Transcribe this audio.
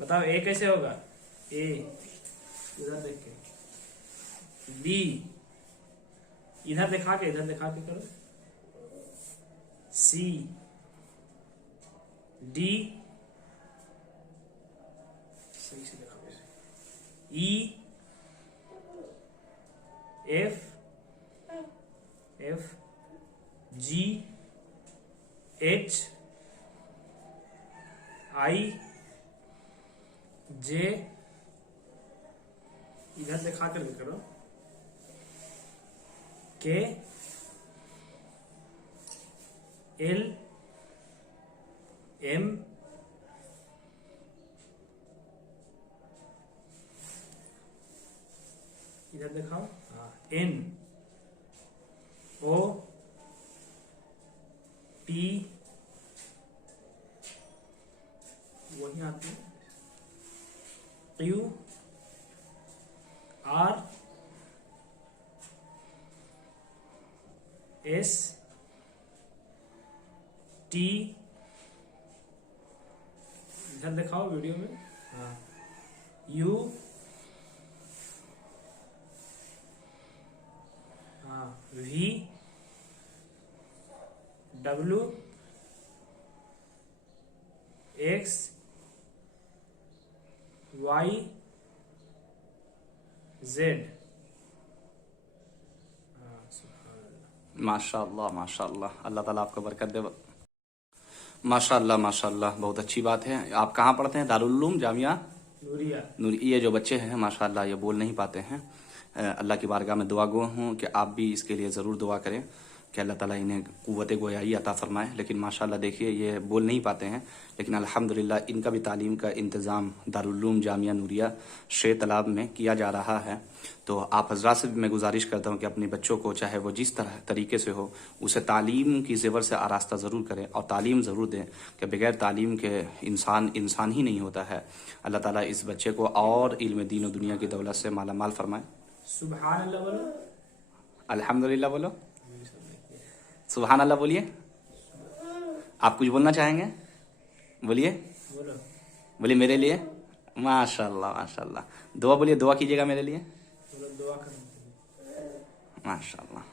बताओ ए कैसे होगा? ए इधर देख के, बी इधर दिखा के करो, सी, डी सही से देखो, ई, एफ, जी, एच, आई, जे, इधर दिखा कर भी करो, के, एल, एम, इधर दिखाओ, हाँ, एन, ओ, पी, वही आती है, क्यू, आर, एस, टी, इधर दिखाओ वीडियो में, हाँ, यू, हाँ, V, W, X, Y, Z. माशाअल्लाह माशाअल्लाह, अल्लाह ताला आपको बरकत दे। माशाअल्लाह माशाअल्लाह, बहुत अच्छी बात है। आप कहाँ पढ़ते हैं? दारुल उलूम जामिया नूरिया। ये जो बच्चे हैं माशाअल्लाह ये बोल नहीं पाते हैं, अल्लाह की बारगाह में दुआ गो हूँ कि आप भी इसके लिए ज़रूर दुआ करें कि अल्लाह ताला इन्हें क़ुव्वत गोयाई अता फरमाए। लेकिन माशाअल्लाह देखिए ये बोल नहीं पाते हैं, लेकिन अल्हम्दुलिल्लाह इनका भी तालीम का इंतज़ाम दारुल उलूम जामिया नूरिया शेर तालाब में किया जा रहा है। तो आप हज़रात से भी मैं गुजारिश करता हूँ कि अपने बच्चों को चाहे वो जिस तरह तरीके से हो उसे तालीम की ज़ेवर से आरास्ता ज़रूर करें और तालीम ज़रूर दें कि बग़ैर तालीम के इंसान ही नहीं होता है। अल्लाह ताला इस बच्चे को और इल्म दीन और दुनिया की दौलत से माला माल फरमाए। सुभान अल्लाह बोलो, अल्हम्दुलिल्लाह बोलो, सुभान अल्लाह बोलिए। आप कुछ बोलना चाहेंगे? बोलिए बोलो। बोलिए मेरे लिए। माशाअल्लाह माशाअल्लाह, दुआ बोलिए, दुआ कीजिएगा मेरे लिए। बोलो दुआ करो। माशाअल्लाह।